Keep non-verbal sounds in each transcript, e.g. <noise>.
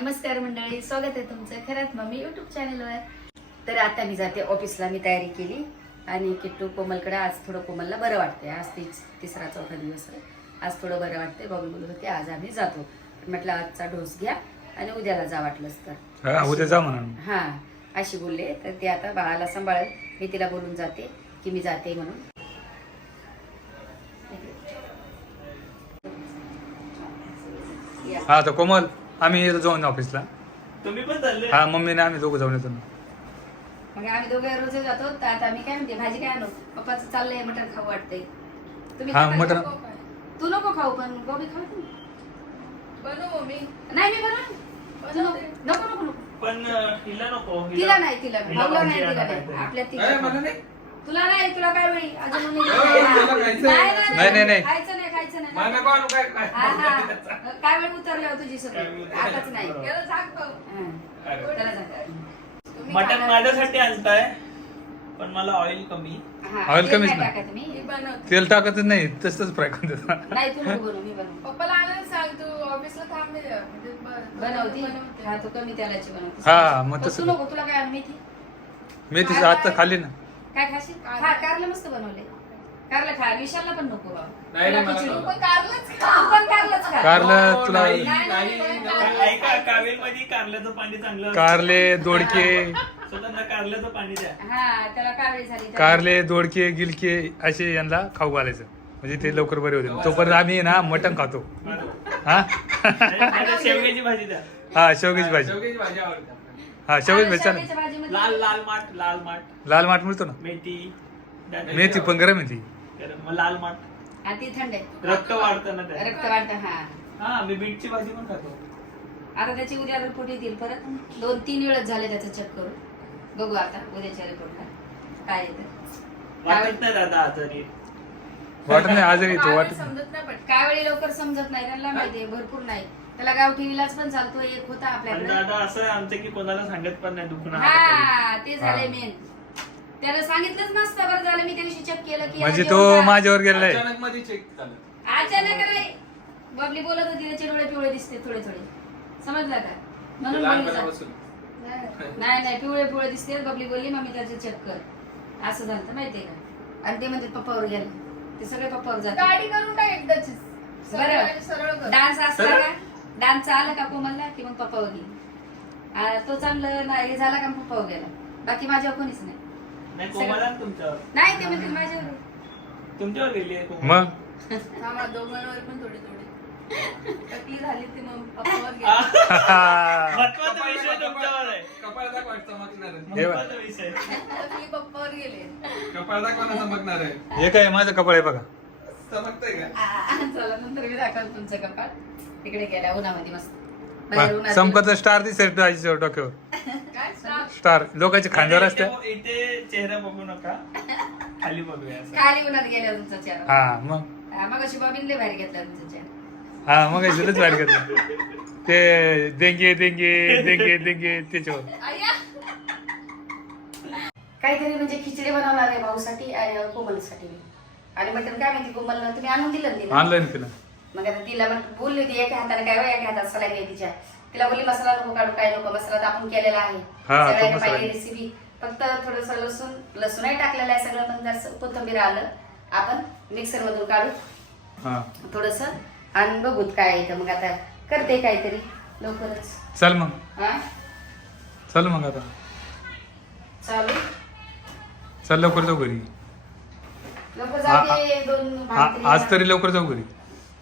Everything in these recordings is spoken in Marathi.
नमस्कार मंडळी स्वागत आहे तुमचं खरंच मम्मी युट्यूब चॅनलवर तर आता मी जाते ऑफिसला मी तयारी केली. आणि किट्टू कोमलकडे आज थोडं कोमलला बरं वाटतंय. आज तीच तिसरा चौथा दिवस आहे. आज थोडं बरं वाटतंय. बघून बोलत होते आज आम्ही जातो. म्हटलं आजचा डोस घ्या आणि उद्याला जा वाटलंच तर. हा, उद्या जा म्हणून. हा अशी बोलले. तर ते आता बाळाला सांभाळेल. मी तिला बोलून जाते की मी जाते म्हणून. हा तर कोमल. आम्ही येतो जाऊन ऑफिसला तुम्ही पण चालले हा मम्मीने आम्ही दोघं जाऊन येतो ना. मग आम्ही दोघे रोज जातो तर आता आम्ही काय म्हणते भाजी काय आणू पप्पाचं चाललंय मटण खाऊ वाटतंय तुम्ही हा, खाता मटण. तू नको खाऊ पण गोबी खाऊ तू. बनव मी नाही मी बनवून तू नको नको नको नको. पण अं, हिला नको हिला- तिला नाही तिला भाऊला नाही तिला नाही. आपल्या ए, तिला मला नाही. तुला नाही तुला काय वेळी अजून मुली. नाही, नाही, नाही. खायचं नाही काय काय? हा, हा. काय वेळ उतरल्यावर तुझी सगळी? आताच नाही. हा. त्याला सांग. तुम्ही खाणार- माझ्यासाठी आणताय पण मला ऑइल कमी. हा, ऑइल तेल कमीच नाही ना. टाका तुम्ही? मी बनवते. तेल टाकतच नाही तसंच फ्राय करून देतो. नाही तू नको बनवू मी बनवू. पप्पाला आणायला सांग तू ऑफिसला थांब मी म्हणजे ब- बनवती बनवते. हा तू कमी तेलाची बनवते हा, मग तू तसं- नको तुला काय आणू मेथी मी तिचं आता खाल्ली ना. काय खाशील? कारलं मस्त बनवले कारलं खा विशालला पण नको बाबा. नाही, तुला नाही, मला खिचडी. तू पण कारलंच तू खा पण कारलंच खा. कारलं तुला नाही, नाही, नाही, नाही, नाही. नाही. ऐका कावेल मध्ये कारल्याचं पाणी चांगलं असतं. कारले दोडके. स्वतःला कारल्याचं पाणी द्या. हा त्याला कावळी झाली. तर- कारले दोडके गिलके असे यांना खाऊ घालायचं. म्हणजे ते लवकर बरे होते तोपर्यंत आम्ही ना मटण खातो. हा? मला शेवग्याची भाजी द्या. हा शेवग्याची भाजी. शेवग्याची भाजी आवडते आपल्याला. हा शेवग्याची भाजी शेवग्याच्या चालेल भाजीमध्ये- लाल लाल माठ लाल माठ. लाल माठ मिळतो ना? मेथी. मेथी पण गरम आहे ती मग लाल माठ. हा, ती थंड आहे. रक्त वाढतं ना त्या रक्त वाढतं हा. हा मी बीटची भाजी पण खातो. आता त्याची उद्या रिपोर्ट येतील परत. दोन तीन वेळच झाले त्याचं चेक करून. बघू आता उद्याच्या रिपोर्टला काय येतं. वाटत नाही दादा आजारी वाटत नाही आजारी तो वाटत समजत नाही पटकन. काय वेळी लवकर समजत नाही त्यांना माहिती आहे भरपूर नाही. त्याला गावठी इलाज पण चालतो एक होता पण आपल्याकडे. दादा असं आहे आमचं की कोणाला सांगत पण नाही दुखणं आहे हा ते झालंय हा. मेन त्याला सांगितलंच नसतं बरं झालं मी त्या दिवशी चेक केलं की म्हणजे आज तो माझ्यावर आहे. अचानक मध्ये चेक झालं. अचानक नाही. बबली बोलत होती त्याचे डोळे पिवळे दिसते थोडे थोडे. समजलं का? म्हणून बोलली जा. लहानपणापासून नाही नाही पिवळे पिवळे दिसते. बबली बोलली मम्मी त्याचे चेक कर. असं झालं तर माहितीये का? आणि ते म्हणते पप्पावर गेलं. ते सगळे पप्पावर जातात. गाडी करून टाक एकदाची बरं. सरळ सरळ कर. डान्स असला का? डान्स आला का कोमलला की मग पप्पावर गेली? आ, तो चांगलं नाही हे झाला का मग पप्पावर गेला? बाकी माझ्यावर कोणीच नाही. नाही तुमच्यावर. नाही ते माझ्यावर. तुमच्यावर गेली आहे कोमल. मग? थांबा दोघांवर पण थोडी थोडी. टकली झाली ती मग पप्पावर गेली. महत्त्वाचा <laughs> विषय तुमच्यावर आहे. कपाळ दाखवा चमकणार आहे. हे बघ. महत्त्वाचा विषय टकली पप्पावर गेले. कपाळ दाखवा ना चमकणार आहे? हे काय माझं कपाळ आहे बघा. चमकतंय का? आ, चला नंतर मी दाखवलं तुमचं कपाळ. तिकडे गेल्या उन्हामध्ये मस्त. बाहेर संपत स्टार दिसेल डोक्यावर. काय स्टाफ स्टार लोकांच्या खांद्यावर असते इथे चेहरा बघू नका. खाली बघूया असं. खाली उन्हात गेल्या तुमचा चेहरा. हा मग? मग अशी बॉबीन लय भारी घेतला तुमचा चेहरा. हा मग बाहेर ते देंगे देंगे देंगे देंगे त्याच्यावर. आया. काहीतरी म्हणजे खिचडी बनवणार आहे भाऊसाठी आणि कोमलसाठी. आणि मटण काय माहिती कोमलला तुम्ही आणून दिलं ना? तिला आणलं ना तिला. मग आता तिला मग बोलली होती एका हाताने काय हो, एका हातात सलाई आहे तिच्या. तिला बोलली मसाला नको काढू काय नको मसाला तर आपण केलेला आहे. हा, तो सगळ्यांनी मसाला पाहिली आहे. रेसिपी फक्त थोडस लसूण लसूणही टाकलेलं आहे सगळं पण जर कोथंबीर आलं. आपण मिक्सर मधून काढू. हा. थोडस. आणि बघूत काय येतं मग आता. करते काहीतरी लवकरच. चल मग. हा? चल मग आता. चालू? चल लवकर जाऊ घरी. जाते दोन आ- भाकरी आज. तरी लवकर जाऊ घरी.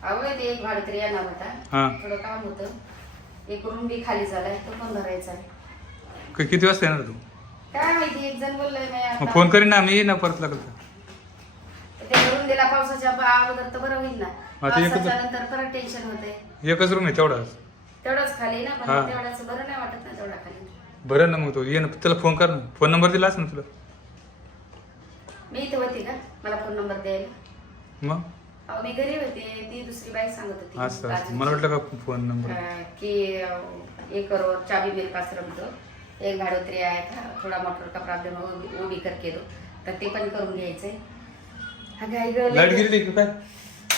एक भाड तरी येणार होता. हा. थोडं काम होतं. एक रूम बी खाली झालाय तो पण भरायचा आहे. क- किती वाजता येणार तू? काय माहिती एक जण बोललोय मी मग आता. फोन करीन ना मी ना परत लागलं तर. ते भरून दिला पावसाच्या अगोदर तर बरं होईल ना. एकच- पावसाच्या नंतर परत टेन्शन होते एकच रूम आहे तेवढाच. तेवढंच खाली ना पण हा. तेवढ्याच बरं नाही वाटत ना तेवढा खाली. बरं ना मग तो ये ना त्याला फोन कर ना. फोन नंबर दिलास ना तुला? मी इथे होती का? मला फोन नंबर द्यायला. मग? अहो, मी घरी होते. ती दुसरी बाई सांगत होती. असं असं बाजूची. मला वाटलं का फोन नंबर? कि अ, एक करोड़ चाबी मेरे पास रख दो एक भाडोत्री आया था थोड़ा मोटर का प्रॉब्लेम वो भी- वो भी करके दो तर ते पण करून घ्यायचंय. हा, घाई गं, लाइट लई- गेली काय?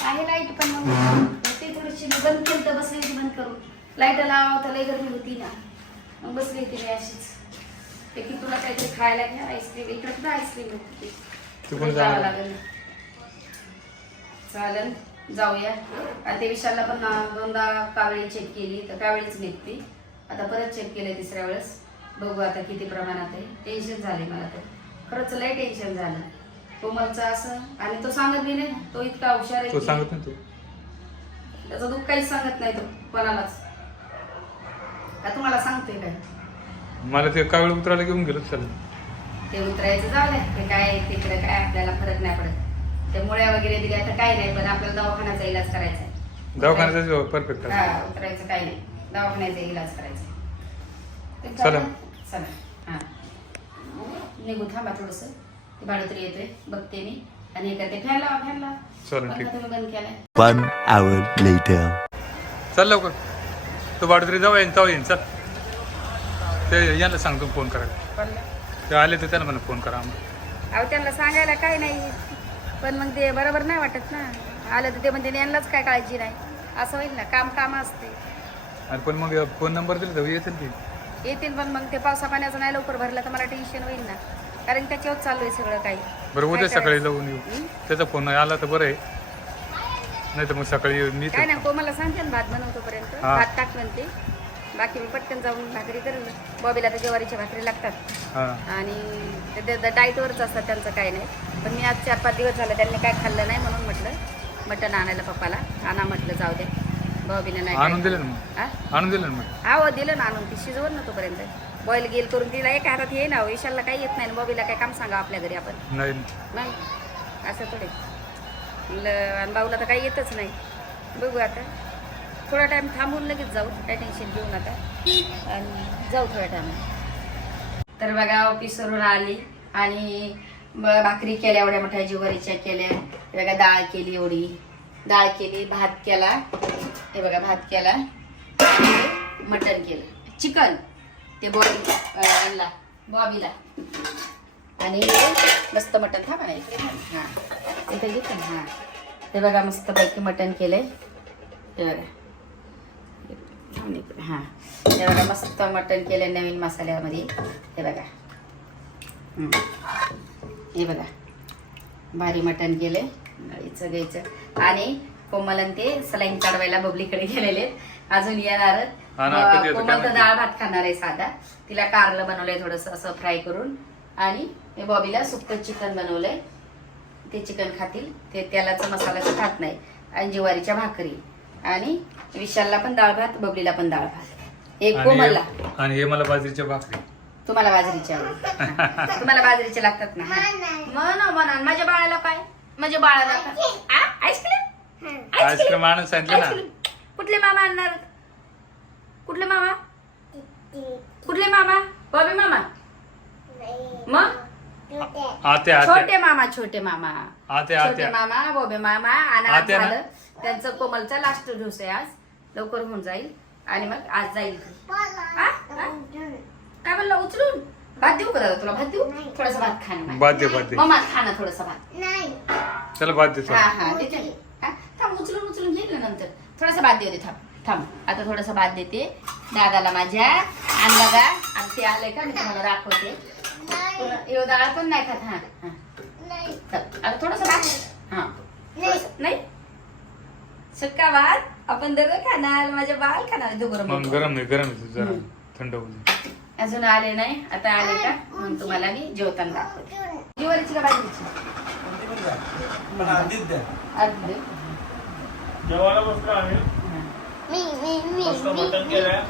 आहे लाइट पण मग. ते थोडीशी बंद केलं तर बसायची बंद करून. लाइट लाव तर लई गरमी होती ना. मग बसली होती मी अशीच. ते की तुला काहीतरी खायला घ्या आईस्क्रीम इकडे सुद्धा आईस्क्रीम होती. तू पण जावं. लागेल चालेल जाऊया. आणि ते विशालला पण दोनदा कावळी चेक केली तर कावळीच निघती. आता परत चेक केलं तिसऱ्या वेळेस. बघू आता किती प्रमाणात आहे. टेन्शन झाले मला तर. खरंच लय टेन्शन झालं. कोमलचं असं आणि तो सांगत बी नाही तो इतका हुशार आहे तो की सांगत नाही तू. त्याचं दुःख काहीच सांगत नाही तो कोणालाच. का तुम्हाला सांगतोय काय? मला ते कावळ उतरायला घेऊन गेलो चल. ते उतरायचं जाऊ ते काय तिकडे काय आपल्याला फरक नाही पडत. ते मुळ्या वगैरे दिल्या तर काही नाही पण आपल्याला दवाखान्याचा इलाज करायचा आहे. दवाखान्याचा परफेक्ट हा उतरायचं काही नाही. दवाखान्याचा इलाज करायचा ते चला. चला. हा. निघू थांबा थोडस. ते बाळूतरी येतोय. बघते मी. आणि हे करते. फॅन लावा फॅन लावा. चला, पंखा ठीक. तुम्ही बंद केलाय. One hour later. चल लवकर. तू बाडोत्री जाऊ येईन जाऊ येईन. चल. ते यांना सांगतो फोन करायला ते आले तर त्यांना म्हणा फोन करा. आम्हाला अहो त्यांना सांगायला काय नाही. पण मग ते बरोबर नाही वाटत ना. आलं तर ते म्हणजे यांनाच काय काळजी नाही. असं होईल ना. काम काम असते. आणि पण मग फोन नंबर दिले तर येतील की? येतील पण मग ते पावसा पाण्याचं नाही लवकर भरलं तर मला टेन्शन होईल ना. कारण त्याच्यावर चालू आहे सगळं काही. बरं उद्या काय सकाळी करायचं? जाऊन येऊ. हं? त्याचा फोन आला तर बरं आहे. नाही तर मग सकाळी मी काय नाही कोमलला सांगते ना भात बनवतोपर्यंत हा. भात टाक म्हणते. बाकी मी पटकन जाऊन भाकरी करेल बॉबीला तर ज्वारीच्या भाकरी लागतात. हां. आणि ते डाईटवरच असतात त्यांचं काय नाही. पण मी आज चार पाच दिवस झाले त्यांनी काय खाल्लं नाही म्हणून म्हटलं मटण आणायला पप्पाला. आणा म्हटलं जाऊ दे. बॉबीने नाही आणून दिलं ना हा? आणून दिलं ना हा हो दिलं ना आणून. ती शिजवत ना तोपर्यंत. बॉईल गेल करून तिला एक हातात ये ना हो, विशालला काही येत नाही ना. बॉबीला काय काम सांगा आपल्या घरी आपण? नाही. मग? असं थोडे. ल- आणि भाऊला तर काही येतच नाही. बघू आता. थोडा टाइम थांबून लगेच जाऊ. काय टेन्शन घेऊ नका. आणि जाऊ थोड्या टाइम तर बघा ऑफिसवरून आली आणि ब- भाकरी केल्या एवढ्या मोठ्या ज्वारीच्या केल्या. बघा डाळ केली एवढी. डाळ केली भात केला. हे बघा भात केला. मटन मटण केलं. चिकन. ते बॉबी आणला बॉबीला. आणि मस्त मटण था ना इकडे. हां. इथे घेते ना हां. ते बघा मस्तपैकी मटन मटण केलंय. हे बघा. हां. हे बघा मस्त मटण केलंय नवीन मसाल्यामध्ये. हे बघा. हं. बघा. भारी मटण केलंय. गाईचं गाईचं आणि कोमल आणि ते सलाईन काढवायला बबलीकडे गेलेले. अजून येणार कोमल तर. डाळ भात खाणार आहे साधा. तिला कारलं बनवलंय थोडस असं फ्राय करून. आणि बॉबीला सुक्क चिकन बनवलंय. ते चिकन खातील. ते त्यालाच मसाल्याचं खात नाही. आणि ज्वारीच्या भाकरी. आणि विशालला पण डाळ भात बबलीला पण डाळ भात. एक कोमलला आणि आणि हे मला बाजरीच्या भाकरी. तुम्हाला बाजरीचे. <laughs> तुम्हाला बाजरीचे लागतात ना म्हणा म्हणा माझ्या बाळाला काय? माझ्या बाळाला काय? आ? Ice cream? Ice cream? आणून सांगितलं ना. कुठले मामा आणणार? कुठले मामा? कुठले मामा? बॉबी मामा? आते छोटे आते मामा छोटे मामा. आते छोटे आते मामा बॉबे मामा आणि आज आत्या ना? झालं. त्यांचं कोमलचा लास्ट दिवस आहे आज. लवकर होऊन जाईल. आणि मग आज जाईल. ती. काय म्हणलं उचलून? भात देऊ का दादा तुला? भात देऊ? थोडासा भात खा ना बाद दे बाद दे. मम्मा खा ना थोडासा भात. चला बाद दे हा. हा त्याच्या हा, थांब उचलून उचलून घेईल ना नंतर. थोडासा भात देऊ दे थांब. थांब. आता थोडासा भात देते. दादाला माझ्या आणि बघा आणि ते आलंय का? मी तुम्हाला दाखवते. डाळ पण नाही खात हा हा. थोडासा हा. नाही. सुक्का भात आपण दोघं खाणार माझ्या बाल खाणार तू गरम नाही गरम जरा. थंड दे. अजून आले नाही आता आले का? मग तुम्हाला मी जेवताना दाखवते. जिवारीची का केलंय.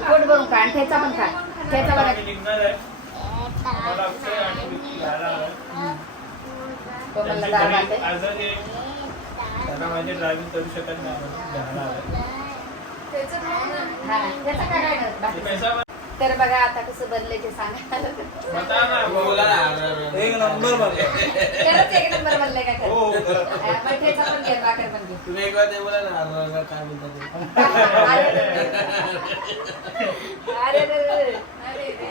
पोट भरून खा आणि ठेचा पण खा. ठेचा बघा. त्यांना माझे ड्रायव्हिंग करू शकत नाही. हा, तर बघा आता कसं बनलंय ते सांगा ना. एक नंबर बनला खरंच एक नंबर बनलंय का? हो. हा, मग ठेचा पण घे भाकर पण घे तुम्ही एक वेळा ते बोला ना अर्धा काय म्हणतात ते. अरे रे रे. अरे रे रे. अरे रे.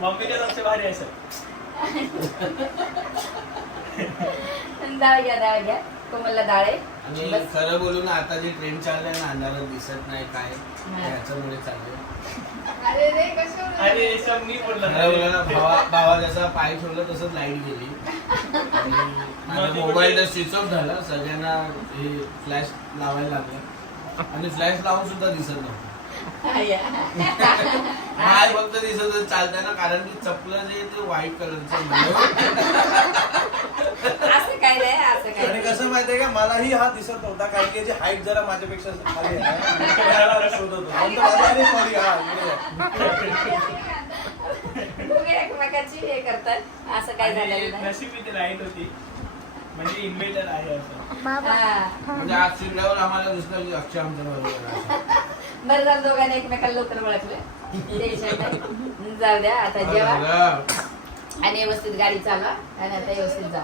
मम्मीच्या भारी आहे सर. डाळ घ्या डाळ घ्या. कोमलला डाळ आहे. आणि बस. खरं बोलू ना आता जे ट्रेंड चाललंय ना अंधारात दिसत नाही काय. ह्याच्यामुळे चाललंय. अरे रे कशावर अरे सब मी बोलला खरं बोलू ना भावा भावा जसा पाय ठेवला तसंच लाइट गेली. आणि माझा मोबाईल स्विच ऑफ झाला. सगळ्यांना हे फ्लॅश लावायला लागला. आणि फ्लॅश लावून सुद्धा दिसत नव्हतं. या. काय फक्त दिसत होतं चालताना कारण की चपलं जे आहे ते व्हाईट कलरचं असं काय नाही असं काय आणि नाही. कसं माहितीये का मलाही हा दिसत नव्हता कारण की याची हाईट जरा माझ्यापेक्षा खाली आहे ना. मी त्याला शोधत होतो. अरे sorry, हा, इकडे आहे. दोघे एकमेकांची हे करतात असं काय झालेलं नाही नशीब इथे लाइट होती म्हणजे इन्व्हर्टर आहे असं हा. म्हणजे आज शिरल्यावर आम्हाला दिसलं की अक्षय आमच्या बरोबर आहे. बरं झालं दोघांनी एकमेकाला लवकर ओळखलं. टेन्शन नाही. जाऊ द्या आता जेवा. आणि व्यवस्थित गाडी चालवा आणि आता व्यवस्थित जा